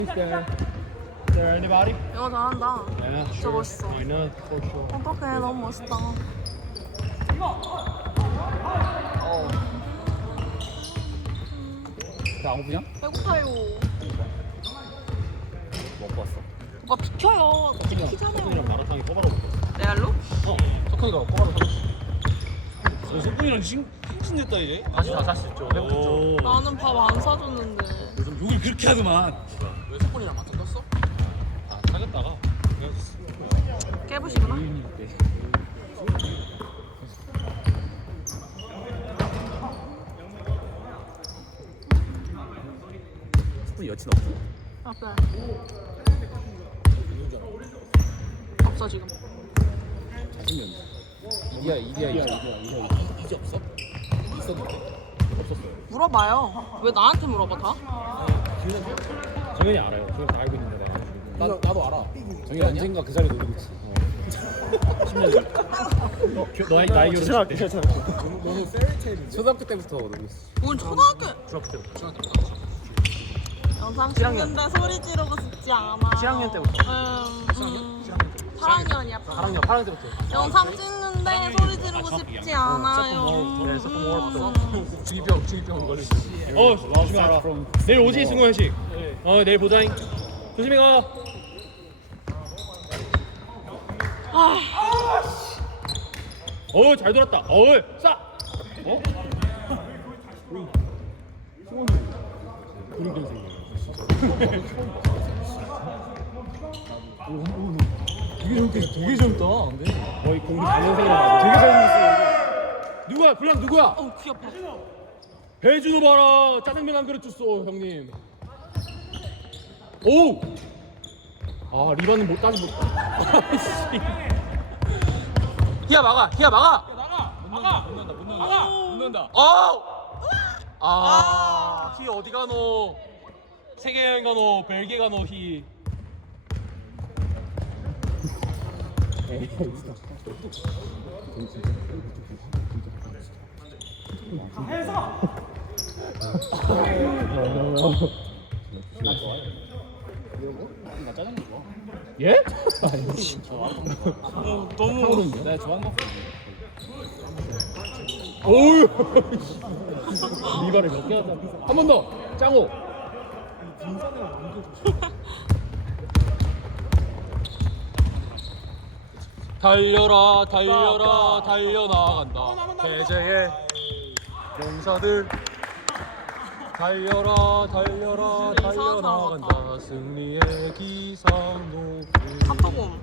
There anybody? 영어 잘한다. Yeah, 진짜 sure. 멋있어. I know, for sure. 어떡해, 너무 멋있다. 안 그냥? 배고파요. 먹고 왔어. 오빠 비켜요. 키잖아요. 석훈이랑 마라탕이 꼬바로 먹었어. 레알로? 석훈이가 꼬바로 사줬어. 석훈이랑 친친됐다 이제. 다시 다 살 수 있죠. 오. 나는 밥 안 사줬는데. 요즘 욕을 그렇게 하더만. 왜 석훈이랑 맞짱 떴어? 아, 사겼다가. 깨부시구나. 석훈이 여친 없어? 없어. 없어 지금. 잘생겼는데. 이디야 이제 없어? 있었는데. 없었어요. 물어봐요. 왜 나한테 물어봐 다? 정현이 알아요. 정현 다 알고 있는데 내가. 나도 알아. 정이 언젠가 그 자리 노리고 있어. 10년 전. 나이 결혼 때. 너무 페리테일. 초등학교 때부터 노리고 있어. 우린 초등학교 중학교 때부터. 영상 찍는데 소리 지르고 싶지 않아. 7학년 때부터. 8학년이야. 8학년 때부터. 영상 찍는데 소리 지르고 싶지 않아요. 네, 소phomore 중이병 걸리지. 조심히 알아. 내일 오지 승호 회식. 내일 보자잉. 조심히 가. 잘 돌았다. 싸. 되게 젊다. 근데. 거의 04년생이라 맞아. 되게 잘생겼어. 누구야? 불랑 누구야? 귀 아파. 배준호 봐라. 짜장면 한 그릇 줬어 형님. 오. 리바는 못 다시 못. 희야 막아. 못 넣는다. 히 어디 가노? 세계 여행 가노? 벨기에 가노? 히. 나 짜장면 좋아. 예? 너무 내가 좋아하는 거. 오우. 리바를 몇 개 하자. 한 번 더. 짱호. 달려라 달려라 달려나간다 대제의 용사들 달려라 달려라 달려나간다 승리의 기상노 카톡옴.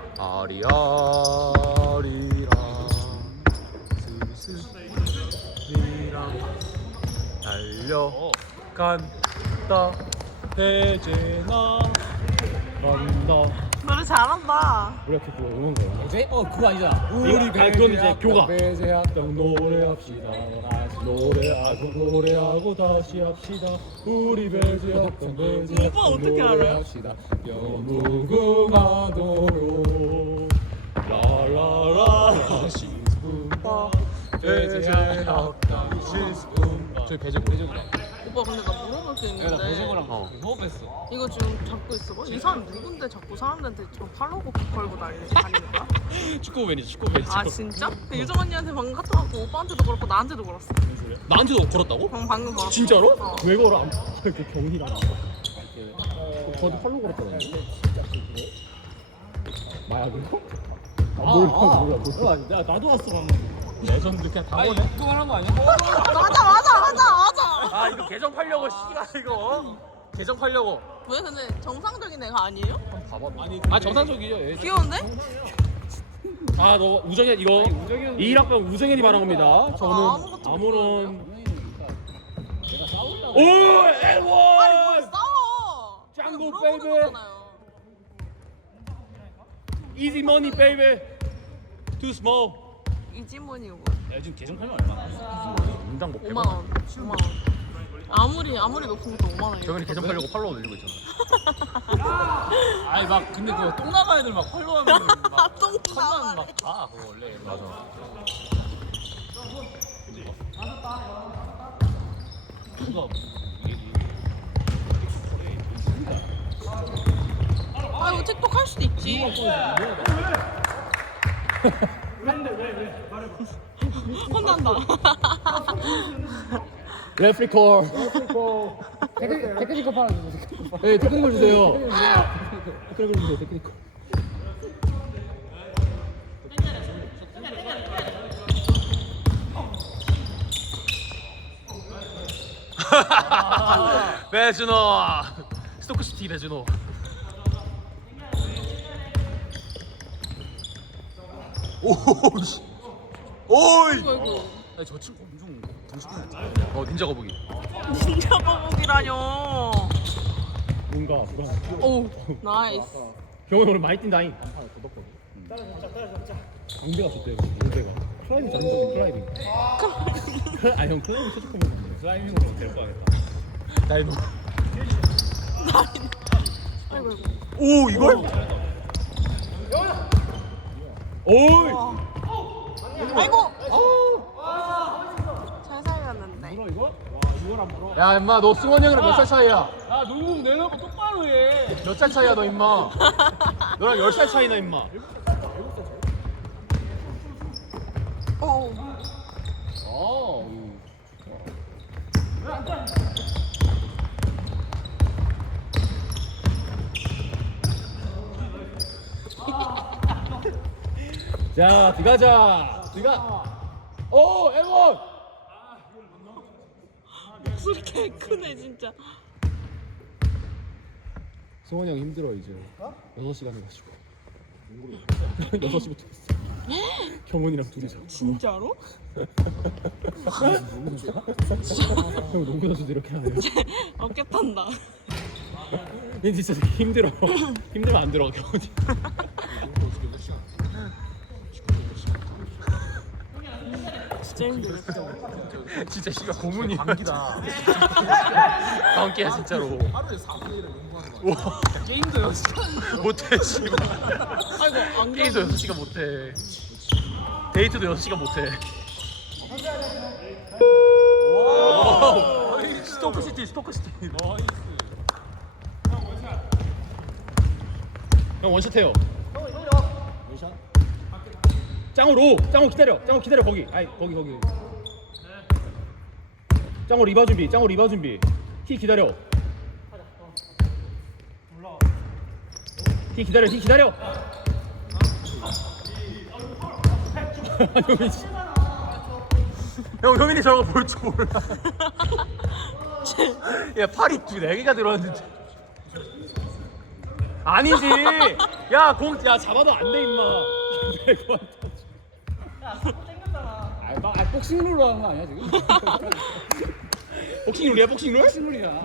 아리아리랑 스스리랑 달려간다 대제나 간다. 노래 잘한다. 우리가 그 응원 거야. 이제? 그거 아니잖아. 우리 그건 이제 교가. 배제학당 노래합시다. 노래하고 다시 합시다. 우리 배제학당 오빠 어떻게 알아요? 노래합시다. 무궁화도로 라라라 시스품바 배제학당 시스품바. 저희 배제고라. 오빠 근데 나 물어볼 게 있는데. 배제고랑 호흡했어. 이거 지금 잡고 있어 봐. 이 사람 누군데 자꾸 사람들한테 저 팔로우 걸고 다니는 거야? 축구맨이지 축구맨. 아 진짜? 유정 언니한테 방금 카톡 왔고 오빠한테도 그렇고 나한테도 걸었어. 나한테도 걸었다고? 방금 걸었어. 진짜로? 어. 왜 걸어? 그 경희랑. 저도 팔로 걸었잖아요. 마약이요? 몰라. 나도 왔어 방금. 레전드 그냥 다 보네. 그거 하는 거 아니야? 맞아. 이거 계정 팔려고 씨가 이거. 계정 팔려고. 왜 근데 정상적인 애가 아니에요? 정상적이죠. 귀여운데? 너 우정현 이거 2학번 우정현이 말합니다. 저는 아무것도 아무런. 내가 싸운다고. 오 엘원. 아니 뭘 싸워? 짱구 그냥 물어보는 베이비. 거잖아요. Easy money baby. Too small. 이지문이 오고 요즘 계정 팔면 얼마나? 인당 뭐 5만 원. 5만 원. 아무리 높은 것도 5만 원이에요. 정현이 계정 팔려고 팔로우 늘리고 있잖아. 아니 막 근데 그거 똥 나간 애들 막 팔로우하면 막 똥 천만 나가네. 막가 그거 원래. 맞아. 그거 택독할 수도 있지. 혼난다. 레프리콜. 테크니컬 팔아주세요. 네, 테크니컬 주세요. 테크니컬 주세요. 테크니컬. 배준호 스토크시티 배준호. 오씨 오이. 아이고. 아니 저 친구 엄청 정신이 닌자 거북이. 닌자 거북이라뇨. 뭔가 불안. 오, 나이스. 경원 오늘 많이 뛴다잉. 강대가 좋대. 강대가. 클라이밍 잘하는 클라이밍. 아니 형 클라이밍 최적화면 클라이밍으로 데리고 가겠다. 나이노. 아이고, 아이고. 오 이걸? 오이. 아이고. 잘 살렸는데. 이거? 야 임마 너 승원이 형이랑 몇 살 차이야? 야 농구 내놓고 똑바로 해. 몇 살 차이야 너 임마? 너랑 10살 차이나 임마. 오. 자 들어가자. 들어가. 오 에원. 목소리 개 크네 진짜. 승원이 형 힘들어 이제. 6시간 해가지고. 6시부터 했어. 경원이랑 둘이서. 진짜로? 형 농구 선수도 이렇게 하네요. 어깨 탄다. 얘 진짜 되게 힘들어. 힘들면 안 들어 경원이. 진짜 힘들어. 진짜 씨발 고문이 감기다. 감기야 진짜로. 하루에 4분이나 공부하는 거야. 게임도 6시간 못해 씨발. 아이고 안 게임도 6시간 못해. 데이트도 6시간 못해. 스토크시티 스토크시티. 형 원샷 해요. 짱으로 짱으로 기다려 거기. 아이 거기. 짱으로 리바 준비. 키 기다려. 키 기다려. 효민 씨. 형 효민이 저런 거 볼 줄 몰라. 야 팔이 4개가 들어왔는데. 아니지. 야 잡아도 안 돼 임마. 복싱 룰로 하는 거 아니야 지금? 복싱 룰이야 복싱 룰? 복싱 룰이야.